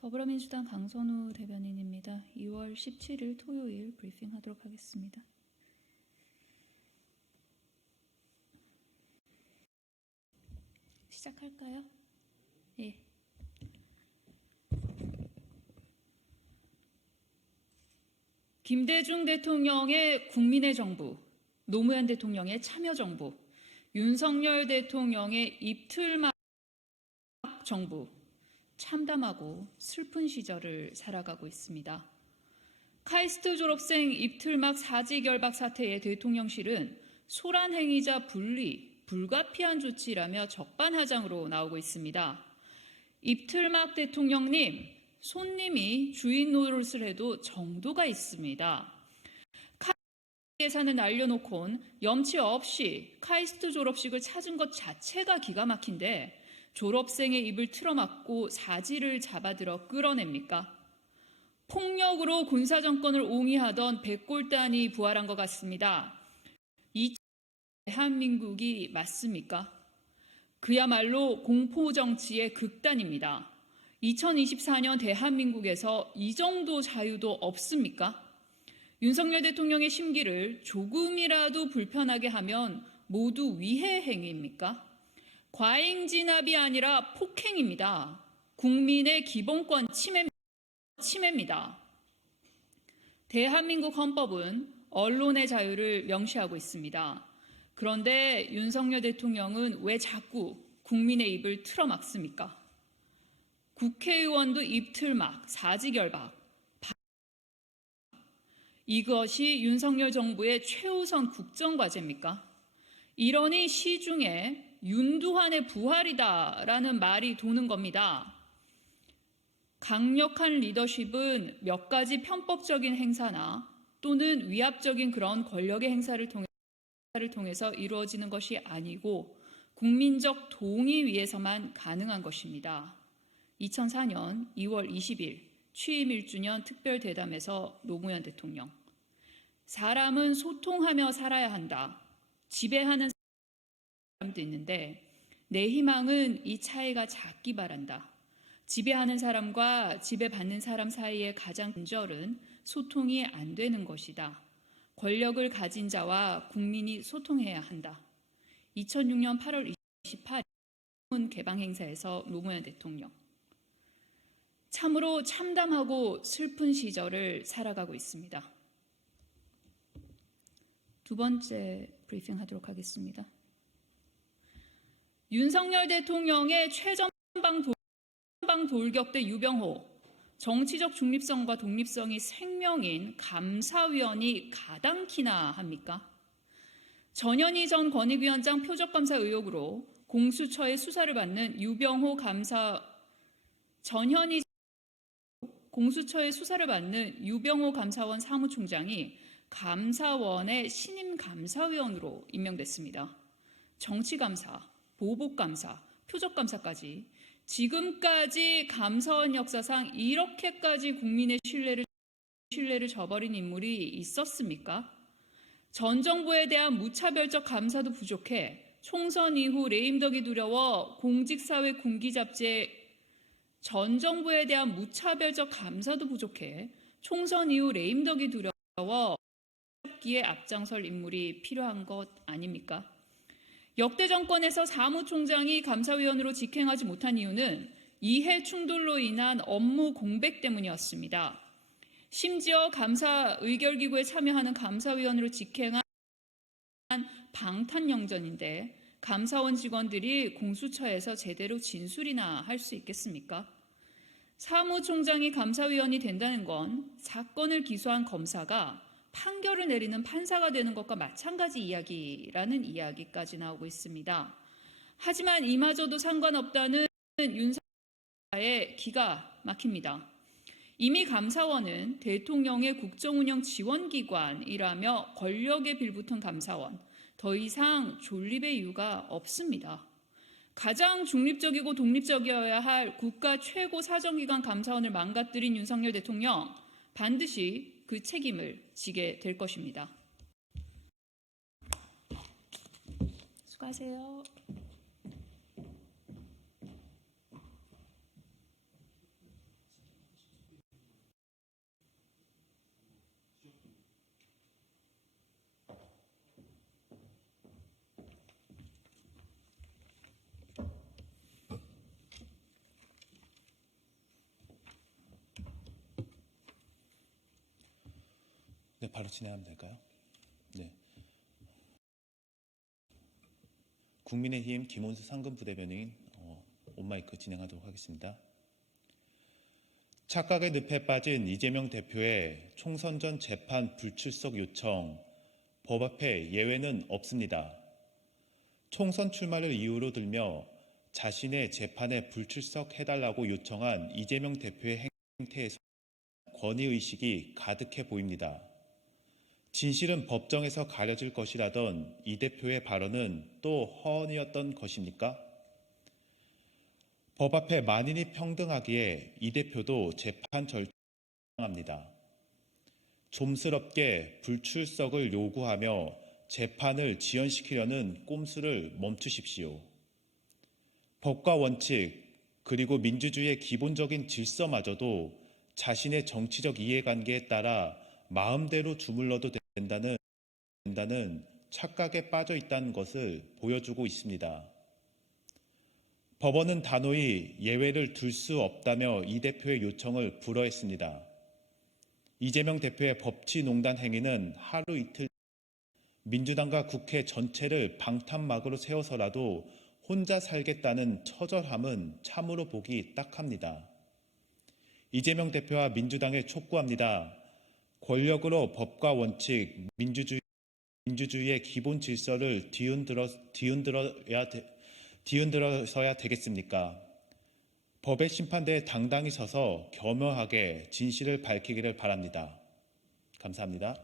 더불어민주당 강선우 대변인입니다. 2월 17일 토요일 브리핑하도록 하겠습니다. 시작할까요? 예. 김대중 대통령의 국민의 정부, 노무현 대통령의 참여정부, 윤석열 대통령의 입틀막 정부, 참담하고 슬픈 시절을 살아가고 있습니다. 카이스트 졸업생 입틀막 사직결박 사태의 대통령실은 소란 행위자 분리, 불가피한 조치라며 적반하장으로 나오고 있습니다. 입틀막 대통령님, 손님이 주인 노릇을 해도 정도가 있습니다. 예산을 날려놓곤 염치 없이 카이스트 졸업식을 찾은 것 자체가 기가 막힌데 졸업생의 입을 틀어막고 사지를 잡아들어 끌어냅니까? 폭력으로 군사정권을 옹이하던 백골단이 부활한 것 같습니다. 이 대한민국이 맞습니까? 그야말로 공포정치의 극단입니다. 2024년 대한민국에서 이 정도 자유도 없습니까? 윤석열 대통령의 심기를 조금이라도 불편하게 하면 모두 위해 행위입니까? 과잉 진압이 아니라 폭행입니다. 국민의 기본권 침해입니다. 대한민국 헌법은 언론의 자유를 명시하고 있습니다. 그런데 윤석열 대통령은 왜 자꾸 국민의 입을 틀어막습니까? 국회의원도 입 틀막, 사직결박. 이것이 윤석열 정부의 최우선 국정과제입니까? 이러니 시중에 윤두환의 부활이다라는 말이 도는 겁니다. 강력한 리더십은 몇 가지 편법적인 행사나 또는 위압적인 그런 권력의 행사를 통해서 이루어지는 것이 아니고 국민적 동의 위에서만 가능한 것입니다. 2004년 2월 20일 취임 1주년 특별대담에서 노무현 대통령, 사람은 소통하며 살아야 한다. 지배하는 사람도 있는데 내 희망은 이 차이가 작기 바란다. 지배하는 사람과 지배받는 사람 사이의 가장 근절은 소통이 안 되는 것이다. 권력을 가진 자와 국민이 소통해야 한다. 2006년 8월 28일 개방 행사에서 노무현 대통령. 참으로 참담하고 슬픈 시절을 살아가고 있습니다. 두 번째 브리핑하도록 하겠습니다. 윤석열 대통령의 최전방 돌격대 유병호, 정치적 중립성과 독립성이 생명인 감사위원이 가당키나 합니까? 전현희 전 권익위원장 표적감사 의혹으로 공수처의 수사를 받는 유병호 공수처의 수사를 받는 유병호 감사원 사무총장이 감사원의 신임 감사위원으로 임명됐습니다. 정치감사, 보복감사, 표적감사까지 지금까지 감사원 역사상 이렇게까지 국민의 신뢰를 저버린 인물이 있었습니까? 전 정부에 대한 무차별적 감사도 부족해 총선 이후 레임덕이 두려워 공직사회 군기잡지에 전 정부에 대한 무차별적 감사도 부족해 총선 이후 레임덕이 두려워 기에 앞장설 인물이 필요한 것 아닙니까? 역대 정권에서 사무총장이 감사위원으로 직행하지 못한 이유는 이해 충돌로 인한 업무 공백 때문이었습니다. 심지어 감사 의결기구에 참여하는 감사위원으로 직행한 방탄영전인데 감사원 직원들이 공수처에서 제대로 진술이나 할 수 있겠습니까? 사무총장이 감사위원이 된다는 건 사건을 기소한 검사가 판결을 내리는 판사가 되는 것과 마찬가지 이야기라는 이야기까지 나오고 있습니다. 하지만 이마저도 상관없다는 윤석열의 기가 막힙니다. 이미 감사원은 대통령의 국정운영 지원기관이라며 권력에 빌붙은 감사원, 더 이상 존립의 이유가 없습니다. 가장 중립적이고 독립적이어야 할 국가 최고 사정기관 감사원을 망가뜨린 윤석열 대통령, 반드시 그 책임을 지게 될 것입니다. 수고하세요. 바로 진행하면 될까요? 네. 국민의힘 김원수 상근부대변인 온마이크 진행하도록 하겠습니다. 착각의 늪에 빠진 이재명 대표의 총선 전 재판 불출석 요청, 법 앞에 예외는 없습니다. 총선 출마를 이유로 들며 자신의 재판에 불출석해달라고 요청한 이재명 대표의 행태에서 권위의식이 가득해 보입니다. 진실은 법정에서 가려질 것이라던 이 대표의 발언은 또 허언이었던 것입니까? 법 앞에 만인이 평등하기에 이 대표도 재판 절차합니다. 좀스럽게 불출석을 요구하며 재판을 지연시키려는 꼼수를 멈추십시오. 법과 원칙 그리고 민주주의의 기본적인 질서마저도 자신의 정치적 이해관계에 따라 마음대로 주물러도 된다는 착각에 빠져 있다는 것을 보여주고 있습니다. 법원은 단호히 예외를 둘 수 없다며 이 대표의 요청을 불허했습니다. 이재명 대표의 법치농단 행위는 하루 이틀 민주당과 국회 전체를 방탄막으로 세워서라도 혼자 살겠다는 처절함은 참으로 보기 딱합니다. 이재명 대표와 민주당에 촉구합니다. 권력으로 법과 원칙, 민주주의의 기본 질서를 뒤흔들어서야 되겠습니까? 법의 심판대에 당당히 서서 겸허하게 진실을 밝히기를 바랍니다. 감사합니다.